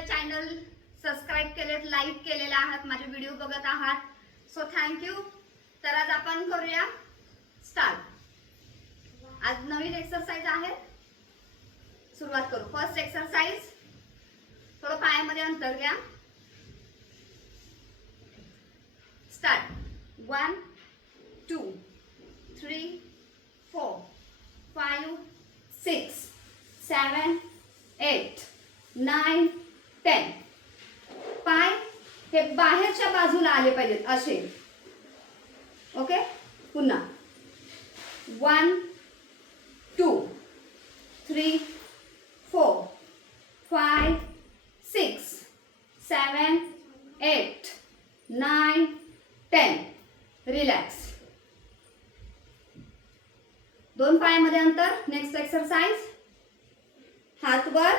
माझ्या channel subscribe केलेत, like केलेले आहात, माझे व्हिडिओ बघत आहात, सो थँक्यू। तर आज आपण करूया स्टार्ट। आज नवीन एक्सरसाइज आहे, सुरुवात करू। फर्स्ट एक्सरसाइज, थोडं पायामध्ये अंतर घ्या। स्टार्ट। 1 2 3 4 5 6 7 8 9 10। पाय हे बाहेरच्या बाजूला आले पाहिजेत असे, ओके। पुन्हा 1 2 3 4 5 6 7 8 9 10। रिलॅक्स। दोन पायामध्ये अंतर। नेक्स्ट एक्सरसाइज, हात वर,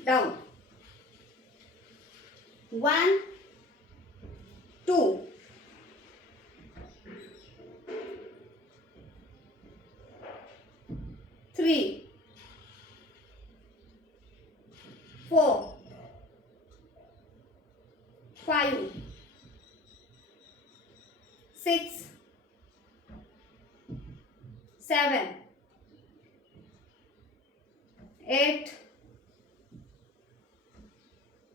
डाउन। 1 2 3 4 5 6 7 8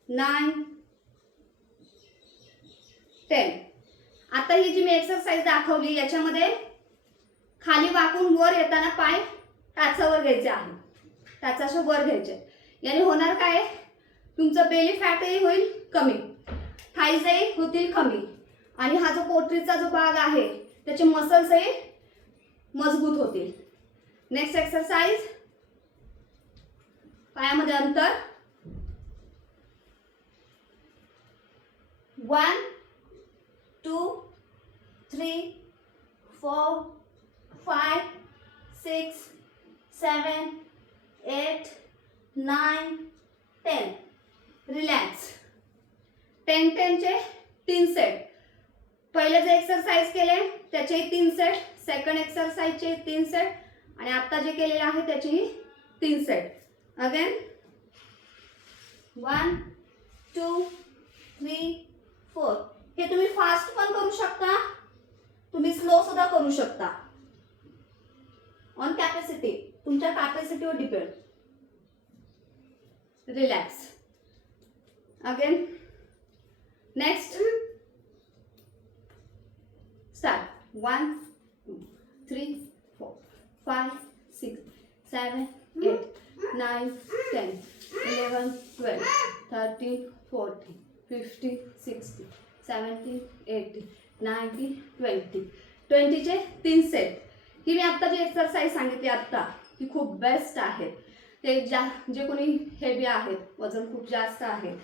9 10। आता ही जी मी एक्सरसाइज दाखवली याच्यामध्ये खाली वाकून वर येताना पाय टाचावर घ्यायचे आहे, टाचाच्या वर घ्यायचे। याने होणार काय, तुमचं बेली फॅटही होईल कमी, थाईजही होतील कमी, आणि हा जो पोटरीचा जो भाग आहे त्याचे मसल्सही मजबूत होतील। नेक्स्ट एक्सरसाइज, पायामध्ये अंतर। 1 2 3 4 5 6 7 8 9 10। रिलॅक्स। 10 10 चे 3 सेट। पहिले जे एक्सरसाइज केले त्याचे 3 सेट, सेकंड एक्सरसाइजचे 3 सेट, आणि आता जे केलेले आहे त्याचेही 3 सेट। अगेन 1 2 3 4। हे तुम्ही फास्ट पण करू शकता, तुम्ही स्लो सुद्धा करू शकता, ऑन कॅपॅसिटी, तुमच्या कॅपॅसिटीवर depend. Relax. Again next, start. 1 2 3 4 5 6 7 8 9 10 11 12 13 14 15 16 17 18 19 20। 20 चे 3 सेट। ही मी आता जी एक्सरसाइज सांगितली आता ही खूप बेस्ट आहे। ते जे कोणी हेवी आहेत, वजन खूप जास्त आहे,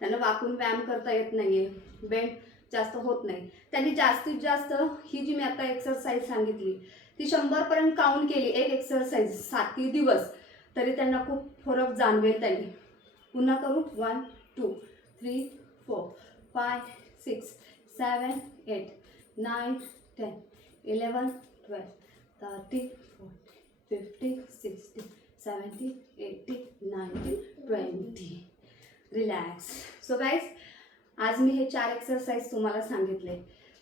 त्यांना वाकून व्यायाम करता येत नाहीये, बेंड जास्त होत नाही, त्यांनी जास्तीत जास्त ही जी मी आता एक्सरसाइज सांगितली ती 100 पर्यंत काउंट केली, एक एक्सरसाइज 7 दिवस, तरी त्यांना खूप फरक जाणवेल त्यांनी। पुन्हा करू। 1 2 3 4 5 6 7 8 9 10 11 12 13 14 15 16 17 18 19 20। रिलॅक्स। सो गाईज, आज मी हे 4 एक्सरसाइज तुम्हाला सांगितले।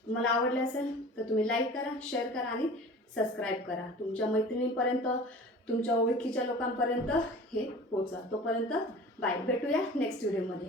तुम्हाला आवडले असेल तर तुम्ही लाईक करा, शेअर करा आणि सबस्क्राईब करा। तुमच्या मैत्रिणींपर्यंत, तुमच्या ओळखीच्या लोकांपर्यंत हे पोहोचवा। तोपर्यंत बाय, भेटूया नेक्स्ट व्हिडिओमध्ये।